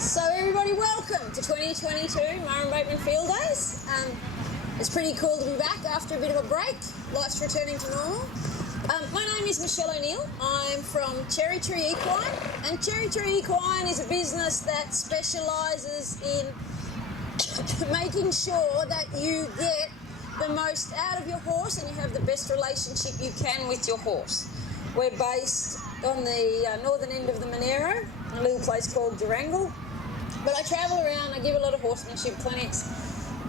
So everybody, welcome to 2022 Murrumbateman Field Days. It's pretty cool to be back after a bit of a break. Life's returning to normal. My name is Michelle O'Neill. I'm from Cherry Tree Equine, and Cherry Tree Equine is a business that specialises in making sure that you get the most out of your horse and you have the best relationship you can with your horse. We're based on the northern end of the Monero, a little place called Durango. But I travel around, I give a lot of horsemanship clinics.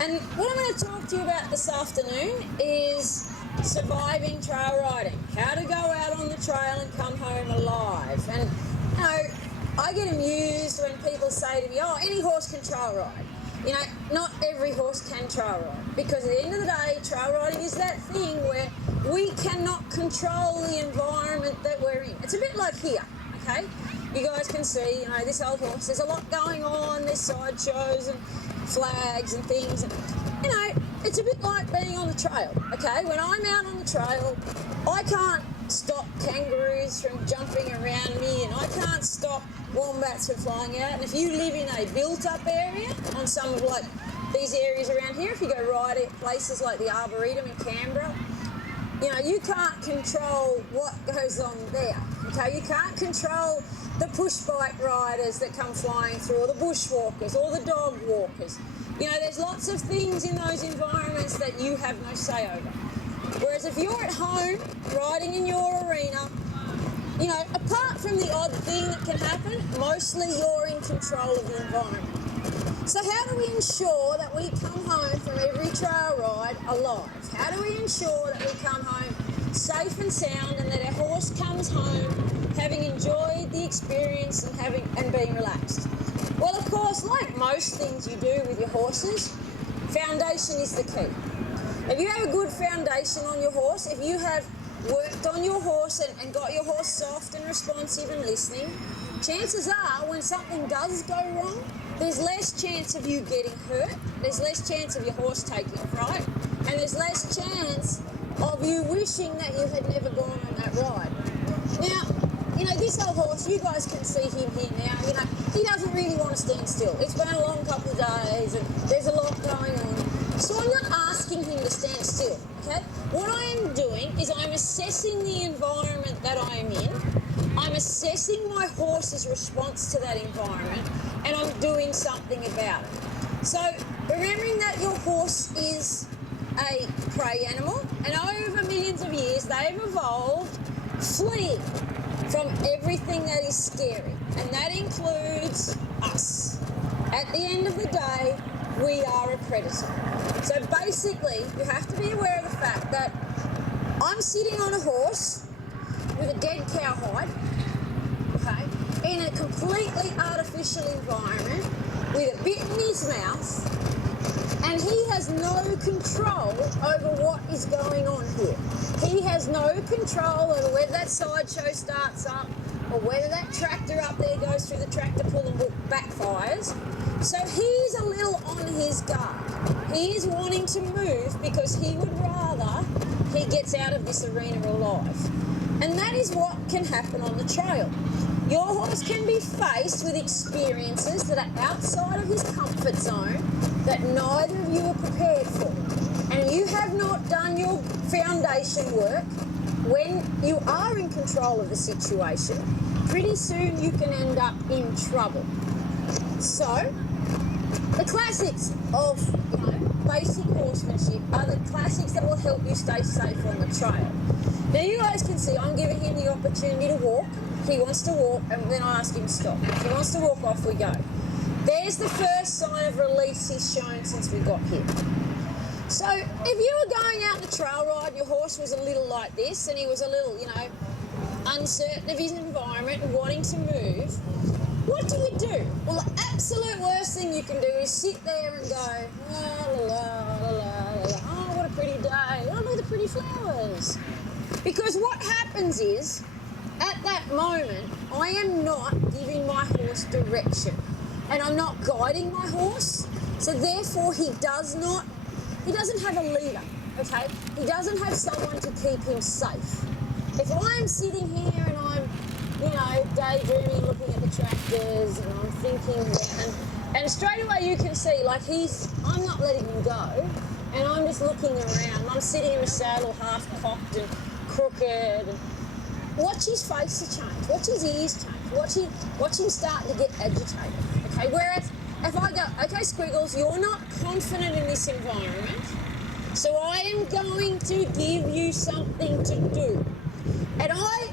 And what I'm going to talk to you about this afternoon is surviving trail riding. How to go out on the trail and come home alive. And, you know, I get amused when people say to me, oh, any horse can trail ride. You know, not every horse can trail ride. Because at the end of the day, trail riding is that thing where we cannot control the environment that we're in. It's a bit like here, okay? You guys can see, you know, this old horse, there's a lot going on, there's sideshows and flags and things. And, you know, it's a bit like being on the trail, okay? When I'm out on the trail, I can't stop kangaroos from jumping around me, and I can't stop wombats from flying out. And if you live in a built-up area, on some of like these areas around here, if you go ride at places like the Arboretum in Canberra, you know, you can't control what goes on there, okay? You can't control the push bike riders that come flying through, or the bushwalkers, or the dog walkers. You know, there's lots of things in those environments that you have no say over. Whereas if you're at home, riding in your arena, you know, apart from the odd thing that can happen, mostly you're in control of the environment. So how do we ensure that we come home from every trail ride alive? How do we ensure that we come home safe and sound, and that our horse comes home having enjoyed the experience and being relaxed? Well, of course, like most things you do with your horses, foundation is the key. If you have a good foundation on your horse, if you have worked on your horse and got your horse soft and responsive and listening, chances are when something does go wrong, there's less chance of you getting hurt, there's less chance of your horse taking a fright, and there's less chance of you wishing that you had never gone on that ride. Now, you know, this old horse, you guys can see him here now, you know, he doesn't really want to stand still. It's been a long couple of days and there's a lot going on. So I'm not asking him to stand still, okay? What I am doing is I'm assessing the environment that I am in. I'm assessing my horse's response to that environment, and I'm doing something about it. So remembering that your horse is a prey animal, and over millions of years they've evolved fleeing from everything that is scary, and that includes us. At the end of the day, we are a predator. So basically, you have to be aware of the fact that I'm sitting on a horse with a dead cowhide, okay, in a completely artificial environment with a bit in his mouth, and he has no control over what is going on here. He has no control over whether that sideshow starts up or whether that tractor up there goes through the tractor pull and backfires. So he's a little on his guard. He is wanting to move because he would rather he gets out of this arena alive. And that is what can happen on the trail. Your horse can be faced with experiences that are outside of his comfort zone that neither of you are prepared for. And you have not done your foundation work. When you are in control of the situation, pretty soon you can end up in trouble. So, the classics of, you know, basic horsemanship are the classics that will help you stay safe on the trail. Now you guys can see I'm giving him the opportunity to walk. He wants to walk, and then I ask him to stop. If he wants to walk, off we go. There's the first sign of release he's shown since we got here. So if you were going out on a trail ride, your horse was a little like this, and he was a little, you know, uncertain of his environment and wanting to move, what do you do? Well, the absolute worst thing you can do is sit there and go, la la la la la la, oh, what a pretty day, oh, look at the pretty flowers. Because what happens is, at that moment, I am not giving my horse direction, and I'm not guiding my horse, so therefore he doesn't have a leader, okay? He doesn't have someone to keep him safe. If I'm sitting here and I'm daydreaming, looking at the tractors, and I'm thinking about, and straight away you can see, like I'm not letting him go, and I'm just looking around. I'm sitting in the saddle half cocked and crooked, and watch his face change, watch his ears change, watch him start to get agitated, okay? Whereas if I go, okay, Squiggles, you're not confident in this environment, so I am going to give you something to do. And I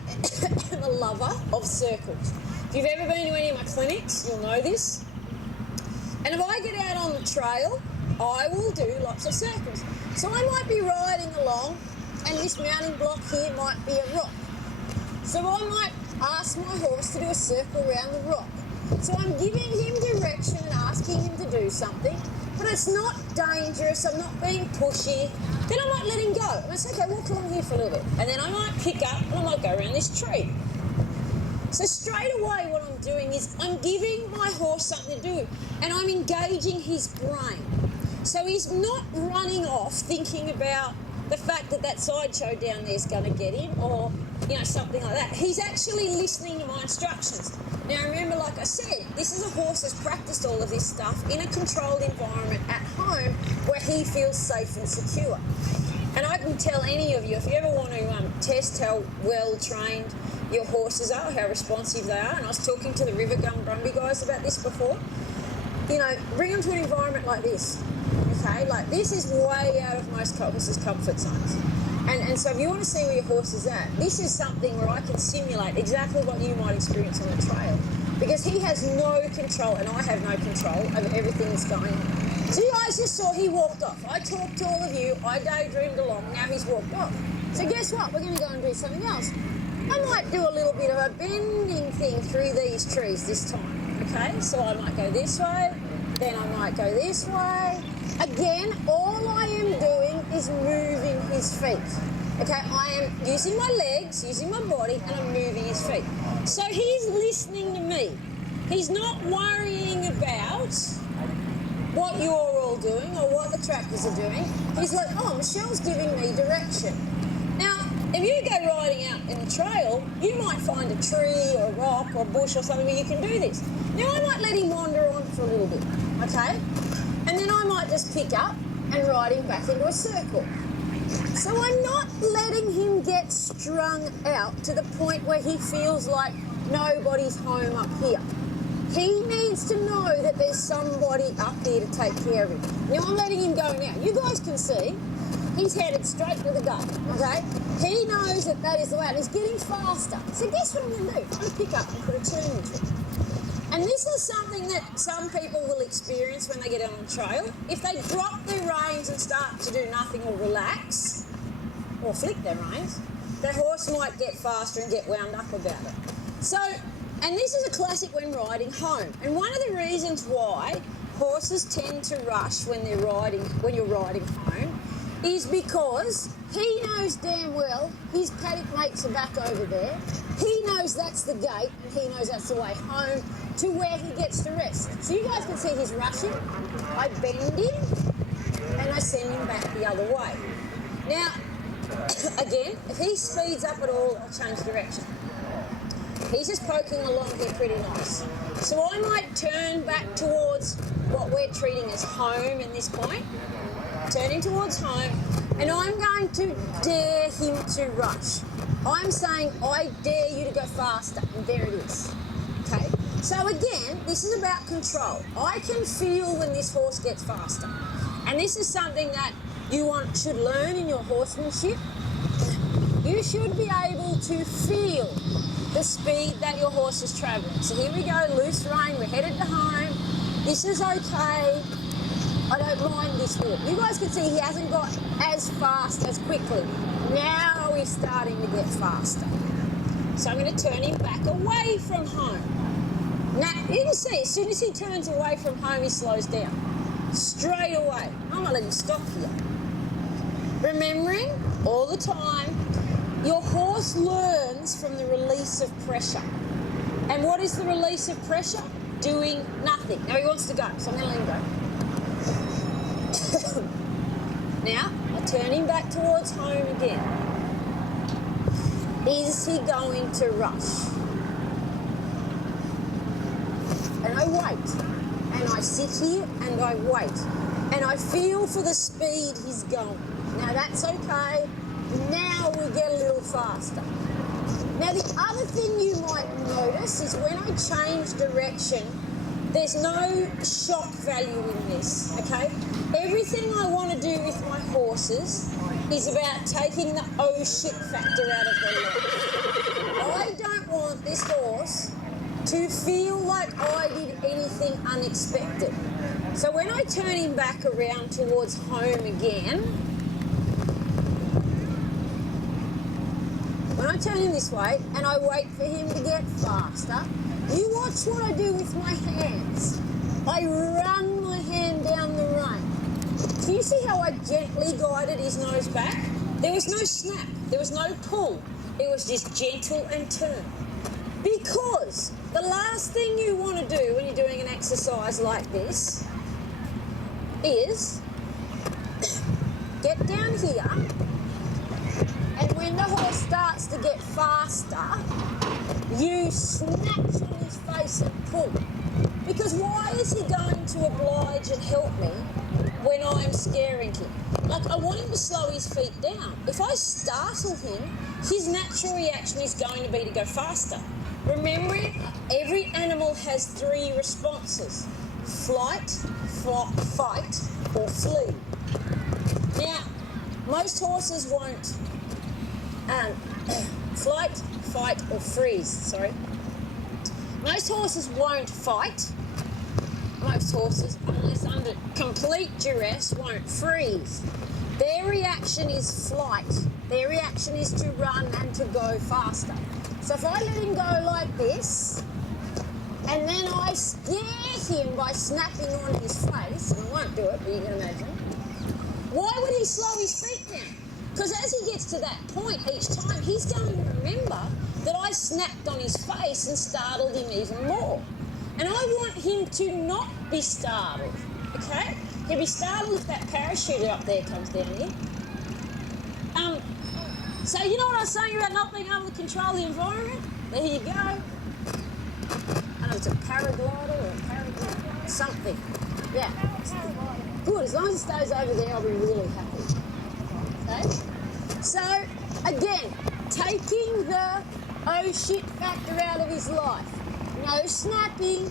am a lover of circles. If you've ever been to any of my clinics, you'll know this. And if I get out on the trail, I will do lots of circles. So I might be riding along, and this mounting block here might be a rock. So I might ask my horse to do a circle around the rock. So I'm giving him direction and asking him to do something, but it's not dangerous, I'm not being pushy. Then I might let him go. And I say, okay, walk along here for a little bit. And then I might pick up and I might go around this tree. So straight away what I'm doing is I'm giving my horse something to do, and I'm engaging his brain. So he's not running off thinking about the fact that sideshow down there is going to get him, or something like that. He's actually listening to my instructions. Now remember, like I said, this is a horse that's practiced all of this stuff in a controlled environment at home where he feels safe and secure. And I can tell any of you, if you ever want to test how well trained your horses are, how responsive they are, and I was talking to the River Gum Brumby guys about this before, bring them to an environment like this, okay? Like this is way out of most horses' comfort zones. And so if you want to see where your horse is at, this is something where I can simulate exactly what you might experience on the trail, because he has no control, and I have no control over everything that's going on. So you guys just saw he walked off. I talked to all of you, I daydreamed along, now he's walked off. So guess what? We're going to go and do something else. I might do a little bit of a bending thing through these trees this time, okay? So I might go this way, then I might go this way. Again, all I am doing is moving his feet, okay? I am using my legs, using my body, and I'm moving his feet. So he's listening to me. He's not worrying about what you're all doing or what the tractors are doing. He's like, oh, Michelle's giving me direction. Now, if you go riding out in the trail, you might find a tree or a rock or a bush or something where you can do this. Now, I might let him wander on for a little bit, okay? And then I might just pick up and ride him back into a circle. So I'm not letting him get strung out to the point where he feels like nobody's home up here. He needs to know that there's somebody up here to take care of him. Now I'm letting him go now. You guys can see he's headed straight to the gut, okay? He knows that is the way, and he's getting faster. So guess what I'm going to do? I'm going to pick up and put a turn into him. And this is something that some people will experience when they get on the trail. If they drop their reins and start to do nothing or relax, or flick their reins, the horse might get faster and get wound up about it. So, and this is a classic when riding home. And one of the reasons why horses tend to rush when you're riding home is because he knows damn well his paddock mates are back over there. He knows that's the gate, and he knows that's the way home to where he gets to rest. So you guys can see he's rushing. I bend him, and I send him back the other way. Now, again, if he speeds up at all, I'll change direction. He's just poking along here pretty nice. So I might turn back towards what we're treating as home in this point. Turning towards home, and I'm going to dare him to rush. I'm saying, I dare you to go faster, and there it is. Okay? So again, this is about control. I can feel when this horse gets faster. And this is something that you should learn in your horsemanship. You should be able to feel the speed that your horse is travelling. So here we go, loose rein, we're headed to home. This is okay. I don't mind this bit. You guys can see he hasn't got as fast as quickly. Now he's starting to get faster. So I'm going to turn him back away from home. Now, you can see, as soon as he turns away from home, he slows down. Straight away. I'm going to let him stop here. Remembering, all the time, your horse learns from the release of pressure. And what is the release of pressure? Doing nothing. Now he wants to go, so I'm going to let him go. Now, I turn him back towards home again. Is he going to rush? and I wait. And I sit here and I wait. And I feel for the speed he's going. Now that's okay. Now we get a little faster. Now the other thing you might notice is when I change direction, there's no shock value in this, okay? Everything I want to do with my horses is about taking the oh shit factor out of their life. I don't want this horse to feel like I did anything unexpected. So when I turn him back around towards home again, when I turn him this way and I wait for him to get faster, you watch what I do with my hands. I run my hand down the rein. Do you see how I gently guided his nose back? There was no snap, there was no pull. It was just gentle and turn. Because the last thing you want to do when you're doing an exercise like this is get down here, and when the horse starts to get faster, you snatch on his face and pull. Because why is he going to oblige and help me when I'm scaring him? Like, I want him to slow his feet down. If I startle him, his natural reaction is going to be to go faster. Remembering, every animal has 3 responses: flight, fight, or flee. Now, most horses won't flight, fight, or freeze, sorry. Most horses won't fight. Most horses, unless under complete duress, won't freeze. Their reaction is flight. Their reaction is to run and to go faster. So if I let him go like this, and then I scare him by snapping on his face, and I won't do it, but you can imagine, why would he slow his feet down? Because as he gets to that point each time, he's going to remember that I snapped on his face and startled him even more. And I want him to not be startled, okay? He'll be startled if that parachuter up there comes down here. So you know what I was saying about not being able to control the environment? There you go. I don't know if it's a paraglider or a paraglider, something. Yeah. Good, as long as it stays over there, I'll be really happy. Okay? So, again, taking the oh shit factor out of his life. No snapping,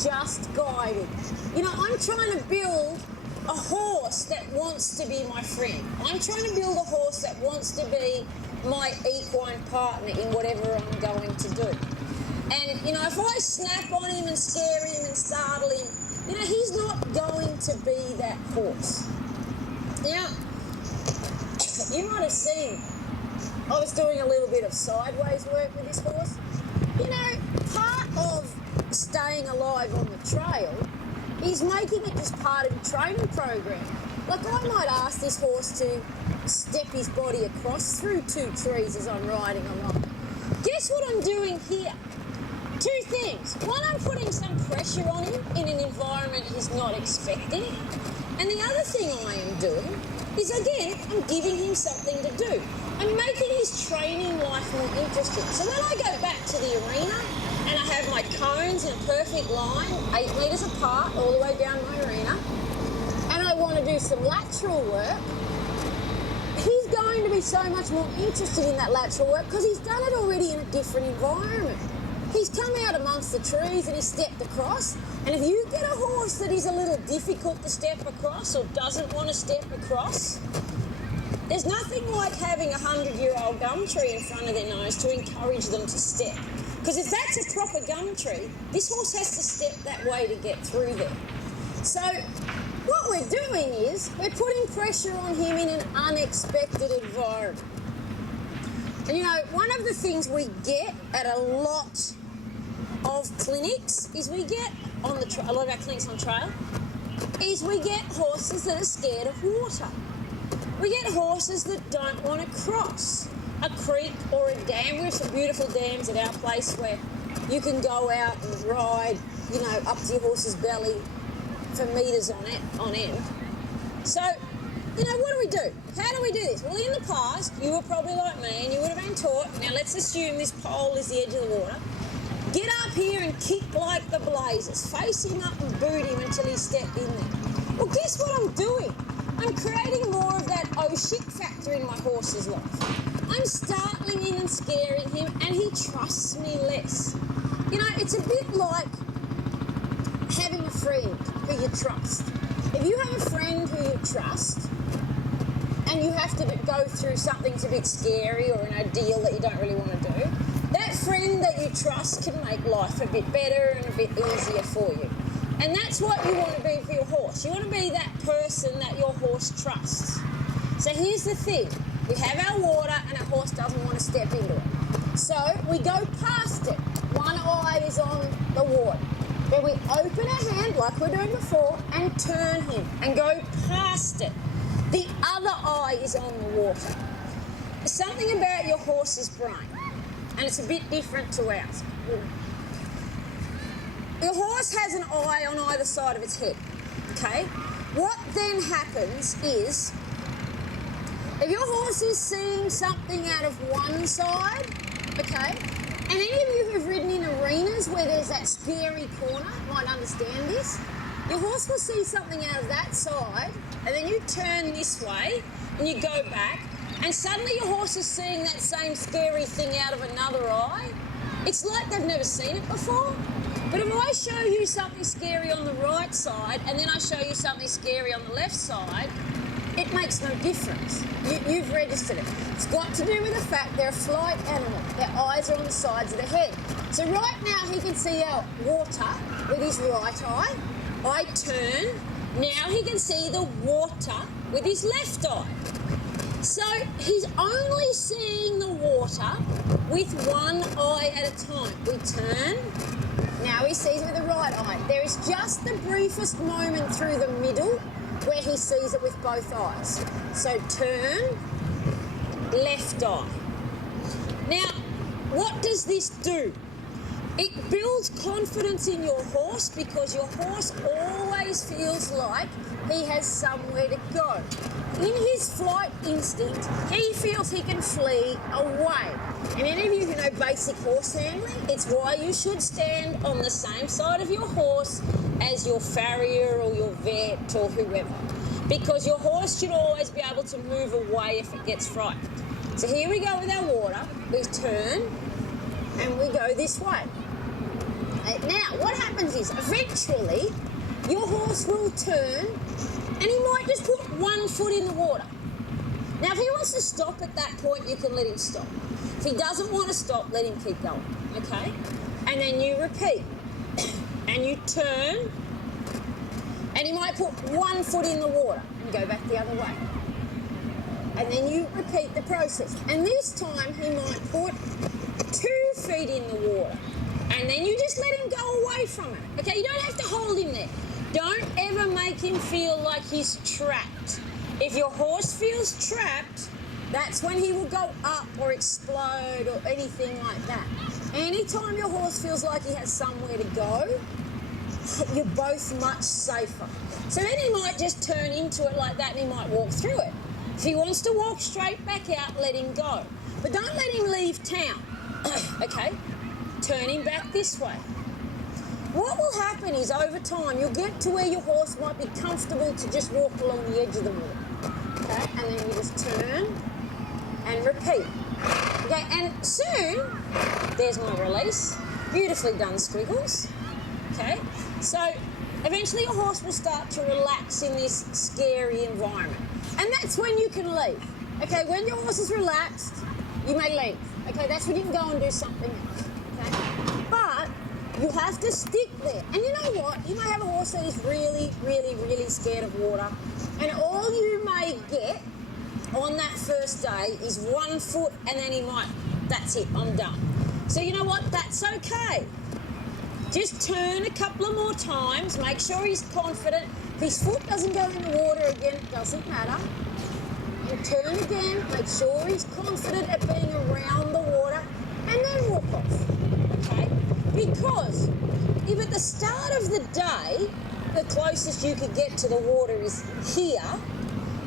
just guiding. You know, I'm trying to build a horse that wants to be my friend. I'm trying to build a horse that wants to be my equine partner in whatever I'm going to do. And, you know, if I snap on him and scare him and startle him, you know, he's not going to be that horse. Now, you might have seen, I was doing a little bit of sideways work with this horse. You know, part of staying alive on the trail is making it just part of your training program. Like, I might ask this horse to step his body across through 2 trees as I'm riding along. Guess what I'm doing here? 2 things. One, I'm putting some pressure on him in an environment he's not expecting. And the other thing I am doing is, again, I'm giving him something to do. I'm making his training life more interesting. So when I go back to the arena and I have my cones in a perfect line, 8 metres apart, all the way down my arena, and I want to do some lateral work, he's going to be so much more interested in that lateral work because he's done it already in a different environment. He's come out amongst the trees and he's stepped across. And if you get a horse that is a little difficult to step across or doesn't want to step across, there's nothing like having a 100-year-old gum tree in front of their nose to encourage them to step. Because if that's a proper gum tree, this horse has to step that way to get through there. So what we're doing is we're putting pressure on him in an unexpected environment. And you know, one of the things we get at a lot of clinics is we get on the a lot of our clinics on trail is we get horses that are scared of water. We get horses that don't want to cross a creek or a dam. We have some beautiful dams at our place where you can go out and ride, you know, up to your horse's belly for metres on end. So, you know, what do we do? How do we do this? Well, in the past, you were probably like me and you would have been taught, now let's assume this pole is the edge of the water. Get up here and kick like the blazes, face him up and boot him until he stepped in there. Well, guess what I'm doing? I'm creating more of that oh shit factor in my horse's life. I'm startling him and scaring him, and he trusts me less. You know, it's a bit like having a friend who you trust. If you have a friend who you trust and you have to go through something that's a bit scary or an ordeal that you don't really want to do, that friend that you trust can make life a bit better and a bit easier for you. And that's what you want to be for your horse. You want to be that person that your horse trusts. So here's the thing. We have our water and our horse doesn't want to step into it. So we go past it. One eye is on the water. Then we open our hand like we're doing before and turn him and go past it. The other eye is on the water. There's something about your horse's brain, and it's a bit different to ours. Your horse has an eye on either side of its head, okay? What then happens is, if your horse is seeing something out of one side, okay, and any of you who've ridden in arenas where there's that scary corner might understand this, your horse will see something out of that side, and then you turn this way, and you go back, and suddenly your horse is seeing that same scary thing out of another eye. It's like they've never seen it before. But if I show you something scary on the right side and then I show you something scary on the left side, it makes no difference. You've registered it. It's got to do with the fact they're a flight animal. Their eyes are on the sides of the head. So right now he can see our water with his right eye. I turn. Now he can see the water with his left eye. So he's only seeing the water with one eye at a time. We turn. Now he sees it with the right eye. There is just the briefest moment through the middle where he sees it with both eyes. So turn, left eye. Now, what does this do? It builds confidence in your horse because your horse always feels like he has somewhere to go. In his flight instinct, he feels he can flee away. And any of you who know basic horse handling, it's why you should stand on the same side of your horse as your farrier or your vet or whoever. Because your horse should always be able to move away if it gets frightened. So here we go with our water. We turn and we go this way. Now, what happens is, eventually, your horse will turn and he might just put one foot in the water. Now, if he wants to stop at that point, you can let him stop. If he doesn't want to stop, let him keep going, okay? And then you repeat. And you turn, and he might put one foot in the water and go back the other way. And then you repeat the process. And this time, he might put 2 feet in the water. And then you just let him go away from it. Okay, you don't have to hold him there. Don't ever make him feel like he's trapped. If your horse feels trapped, that's when he will go up or explode or anything like that. Anytime your horse feels like he has somewhere to go, you're both much safer. So then he might just turn into it like that and he might walk through it. If he wants to walk straight back out, let him go. But don't let him leave town, okay? Turn him back this way. What will happen is over time you'll get to where your horse might be comfortable to just walk along the edge of the water. Okay, and then you just turn and repeat. Okay, and soon there's my release. Beautifully done, Squiggles. Okay, so eventually your horse will start to relax in this scary environment. And that's when you can leave. Okay, when your horse is relaxed, you may leave. Okay, that's when you can go and do something else. Okay? But you have to stick there. And you know what? You may have a horse that is really, really, really scared of water. And all you may get on that first day is 1 foot and then he might, that's it, I'm done. So you know what? That's okay. Just turn a couple of more times. Make sure he's confident. If his foot doesn't go in the water again, it doesn't matter. And turn again. Make sure he's confident at being around the water. And then walk off. Okay? Because if at the start of the day, the closest you could get to the water is here,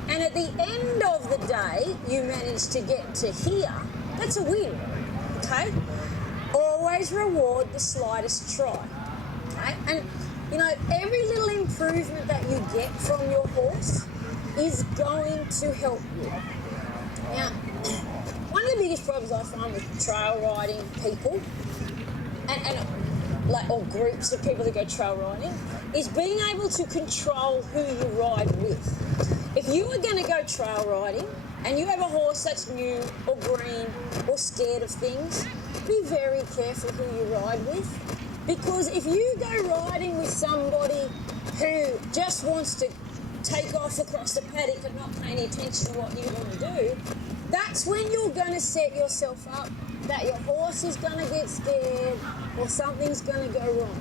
and at the end of the day, you manage to get to here, that's a win, okay? Always always reward the slightest try. Okay? And, you know, every little improvement that you get from your horse is going to help you. Now, one of the biggest problems I find with trail riding people, or groups of people that go trail riding, is being able to control who you ride with. If you are going to go trail riding and you have a horse that's new or green or scared of things, be very careful who you ride with. Because if you go riding with somebody who just wants to take off across the paddock and not pay any attention to what you want to do, that's when you're going to set yourself up that your horse is going to get scared or something's going to go wrong.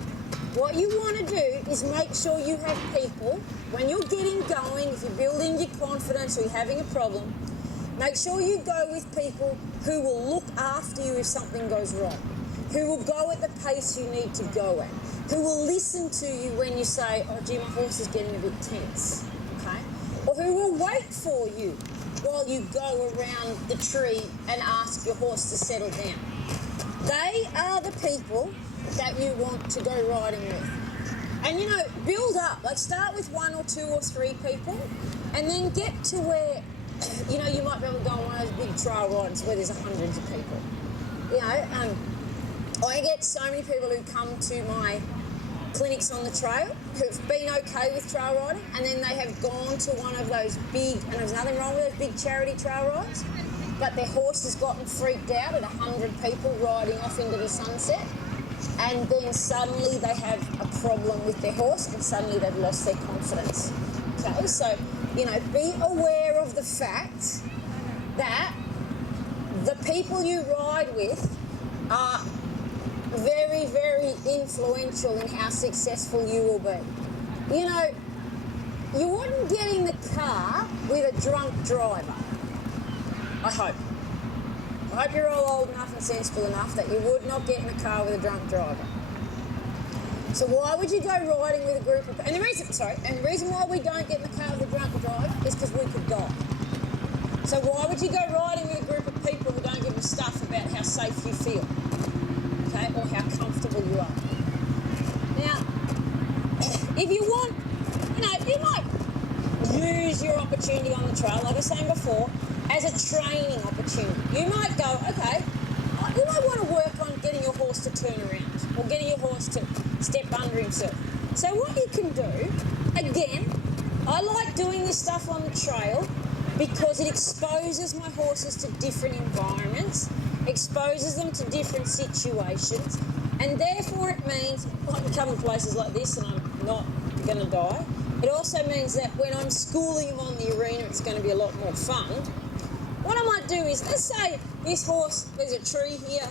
What you want to do is make sure you have people, when you're getting going, if you're building your confidence or you're having a problem, make sure you go with people who will look after you if something goes wrong, who will go at the pace you need to go at, who will listen to you when you say, oh gee, my horse is getting a bit tense, okay? Or who will wait for you while you go around the tree and ask your horse to settle down. They are the people that you want to go riding with. And, you know, build up. Like, start with 1 or 2 or 3 people and then get to where, you know, you might be able to go on one of those big trail rides where there's hundreds of people. You know, I get so many people who come to my clinics on the trail who've been okay with trail riding, and then they have gone to one of those big, and there's nothing wrong with those big charity trail rides, but their horse has gotten freaked out at 100 people riding off into the sunset, and then suddenly they have a problem with their horse and suddenly they've lost their confidence. Okay, so, you know, be aware of the fact that the people you ride with are very, very influential in how successful you will be. You know, you wouldn't get in the car with a drunk driver. I hope you're all old enough and sensible enough that you would not get in a car with a drunk driver. So why would you go riding with a group of... And the reason why we don't get in the car with a drunk driver is because we could die. So why would you go riding with a group of people who don't give a stuff about how safe you feel? Okay, or how comfortable you are. Now, if you want, you know, you might use your opportunity on the trail, like I was saying before, as a training opportunity. You might go, okay, you might want to work on getting your horse to turn around or getting your horse to step under himself. So what you can do, again, I like doing this stuff on the trail because it exposes my horses to different environments, exposes them to different situations, and therefore it means I can come to places like this and I'm not going to die. It also means that when I'm schooling them on the arena, it's going to be a lot more fun. What I might do is, let's say this horse, there's a tree here,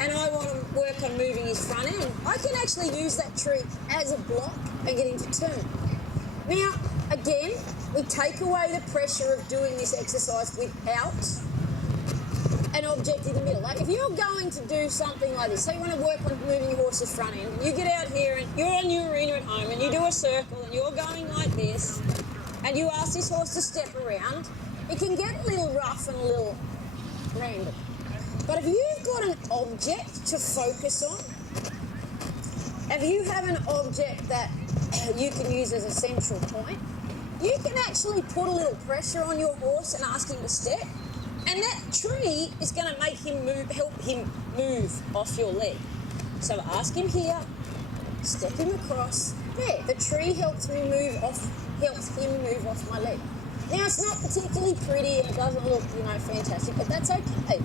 and I want to work on moving his front end. I can actually use that tree as a block and get him to turn. Now, again, we take away the pressure of doing this exercise without an object in the middle. Like if you're going to do something like this, say you want to work on moving your horse's front end, and you get out here and you're on your arena at home and you do a circle and you're going like this, and you ask this horse to step around, it can get a little rough and a little random. But if you've got an object to focus on, if you have an object that you can use as a central point, you can actually put a little pressure on your horse and ask him to step, and that tree is going to make him move, help him move off your leg. So ask him here, step him across. There, the tree helps him move off my leg. Now it's not particularly pretty and it doesn't look, you know, fantastic, but that's okay.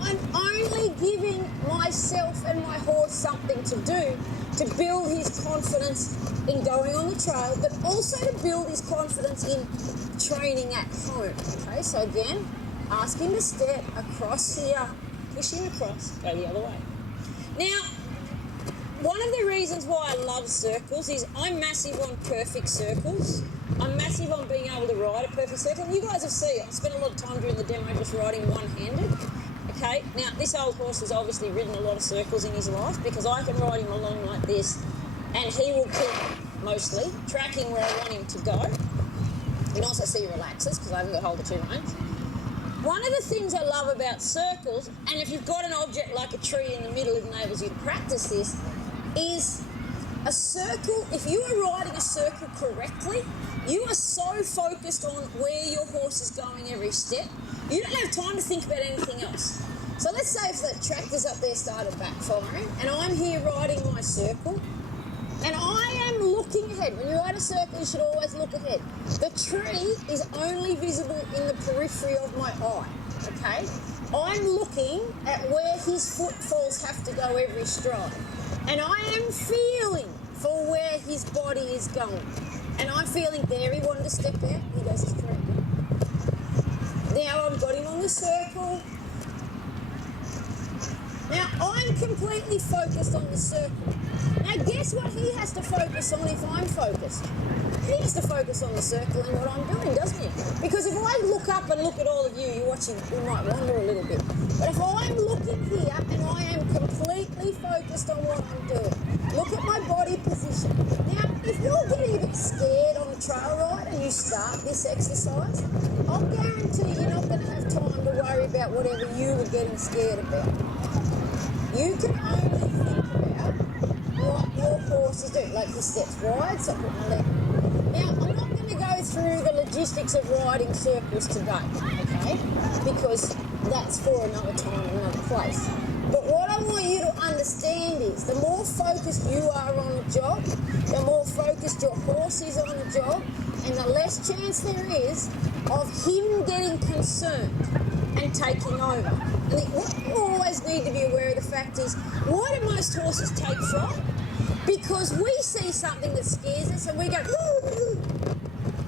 I'm only giving myself and my horse something to do to build his confidence in going on the trail, but also to build his confidence in training at home. Okay, so again, ask him to step across here, push him across, go the other way. Now, one of the reasons why I love circles is I'm massive on perfect circles. I'm massive on being able to ride a perfect circle. And you guys have seen, I spent a lot of time during the demo just riding one-handed. Okay, now this old horse has obviously ridden a lot of circles in his life because I can ride him along like this and he will keep mostly tracking where I want him to go. You can also see he relaxes because I haven't got hold of 2 reins. One of the things I love about circles, and if you've got an object like a tree in the middle, it enables you to practice this, is a circle. If you are riding a circle correctly, you are so focused on where your horse is going every step, you don't have time to think about anything else. So let's say if the tractors up there started backfiring, and I'm here riding my circle, and I am looking ahead. When you ride a circle, you should always look ahead. The tree is only visible in the periphery of my eye, okay? I'm looking at where his footfalls have to go every stride. And I am feeling for where his body is going. And I'm feeling there, he wanted to step out, he goes straight. Now I've got him on the circle. Now I'm completely focused on the circle. Now guess what he has to focus on if I'm focused? He has to focus on the circle and what I'm doing, doesn't he? Because if I look up and look at all of you, you're watching, you might wander a little bit. But if I'm looking here and I am completely focused on what I'm doing, look at my body position. Now, if you're getting a bit scared on a trail ride and you start this exercise, I'll guarantee you're not going to have time to worry about whatever you were getting scared about. You can only think about what your horse is doing. Like he steps wide, so I put my leg. Now, I'm not going to go through the logistics of riding circles today, okay? Because that's for another time, another place. But what I want you to understand is the more focused you are on a job, the more focused your horse is on a job, and the less chance there is of him getting concerned and taking over. And what you always need to be aware of the fact is, why do most horses take fright? Because we see something that scares us and we go, ooh.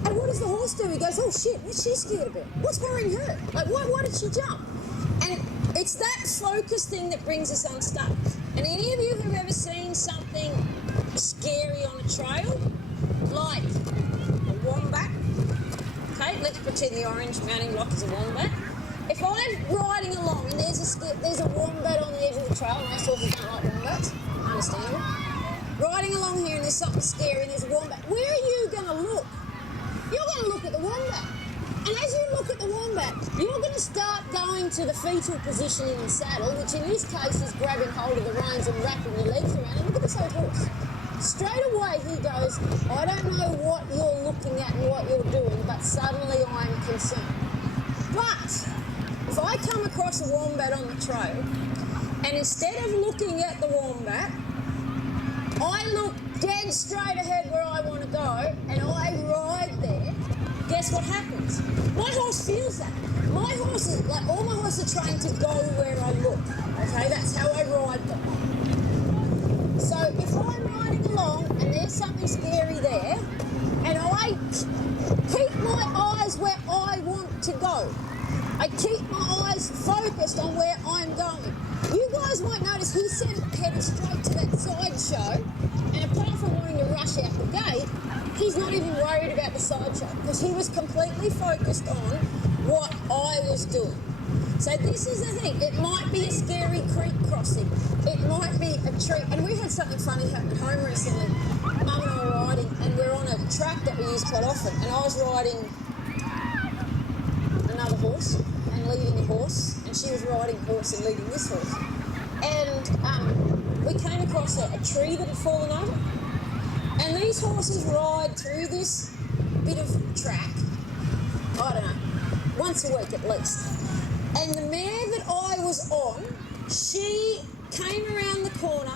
And what does the horse do? He goes, oh shit, what's she scared about? What's worrying her? Like, why did she jump? And it's that focus thing that brings us unstuck. And any of you who've ever seen something scary on a trail, like a wombat, okay, let's pretend the orange mounting block is a wombat. If I'm riding along and there's a wombat on the edge of the trail, most horses don't like wombats, understandable. Riding along here and there's something scary and there's a wombat, where are you going to look? You're going to look at the wombat. And as you look at the wombat, you're going to start going to the fetal position in the saddle, which in this case is grabbing hold of the reins and wrapping your legs around. And look at this old horse. Straight away he goes, I don't know what you're looking at and what you're doing, but suddenly I'm concerned. But if I come across a wombat on the trail, and instead of looking at the wombat, I look dead straight ahead where I want to go, and I ride there, guess what happens? My horse feels that. My horse is, like all my horses are trained to go where I look, okay? That's how I ride them. So if I'm riding along and there's something scary there, and I keep my eyes where I want to go, I keep my eyes focused on where I'm going. You guys might notice he headed straight to that sideshow, and apart from wanting to rush out the gate, he's not even worried about the sideshow because he was completely focused on what I was doing. So this is the thing. It might be a scary creek crossing. It might be a tree. And we had something funny happen at home recently. Mum and I were riding, and we're on a track that we use quite often, and I was riding another horse and leading a horse, and she was riding a horse and leading this horse. And we came across a tree that had fallen over, and these horses ride through this bit of track, I don't know, once a week at least. And the mare that I was on, she came around the corner,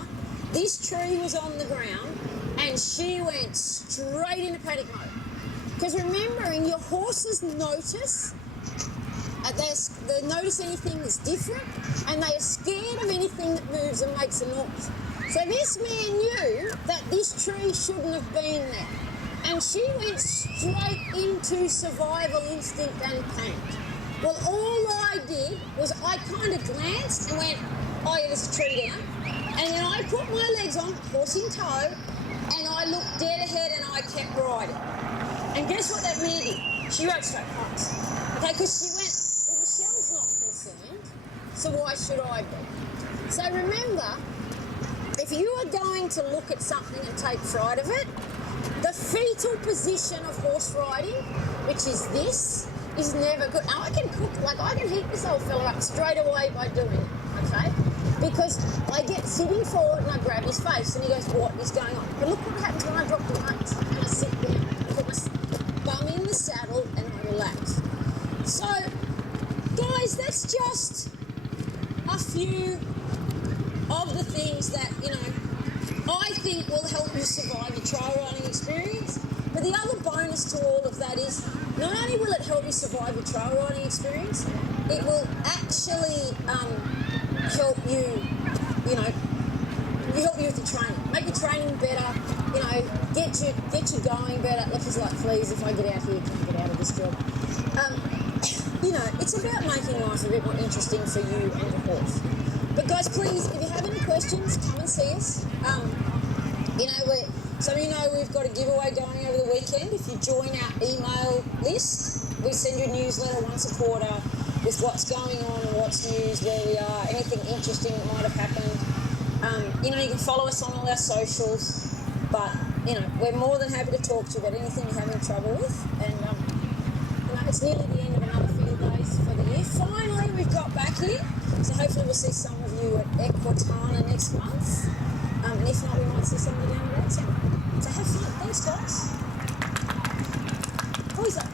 this tree was on the ground, and she went straight into panic mode. Because remembering, your horses notice, they notice anything that's different, and they are scared of anything that moves and makes a noise. So this man knew that this tree shouldn't have been there, and she went straight into survival instinct and panic. Well, all I did was I kind of glanced and went, oh yeah, there's a tree down, and then I put my legs on, horse in tow, and I looked dead ahead and I kept riding. And guess what that mare did? She rode straight past. Okay, because she went, well, Michelle's not concerned, so why should I be? So remember, if you are going to look at something and take fright of it, the fetal position of horse riding, which is this, is never good. And I can cook, like I can heat this old fella up straight away by doing it, okay? Because I get sitting forward and I grab his face and he goes, what is going on? But look what happens when I drop the weight and I sit down and put my bum in the saddle and I relax. So, guys, that's just a few of the things that, you know, I think will help you survive your trail riding experience. But the other bonus to all of that is not only will it help you survive your trail riding experience, it will actually help you, you know, help you with your training. Make your training better, you know, get you going better. Look, he's like, please, if I get out here, can I get out of this job? You know, it's about making life a bit more interesting for you and your horse. But guys, please, if you have any questions, come and see us. You know, some of you know we've got a giveaway going over the weekend. If you join our email list, we send you a newsletter once a quarter with what's going on and what's news, where we are, anything interesting that might have happened. You know, you can follow us on all our socials, but, you know, we're more than happy to talk to you about anything you're having trouble with. And, you know, it's nearly the end of another field days for the year. Finally, we've got back here, so hopefully we'll see some of you at Equitana next month. And if not, we might see some of you down at Outside. So have fun. Thanks, guys. Always up.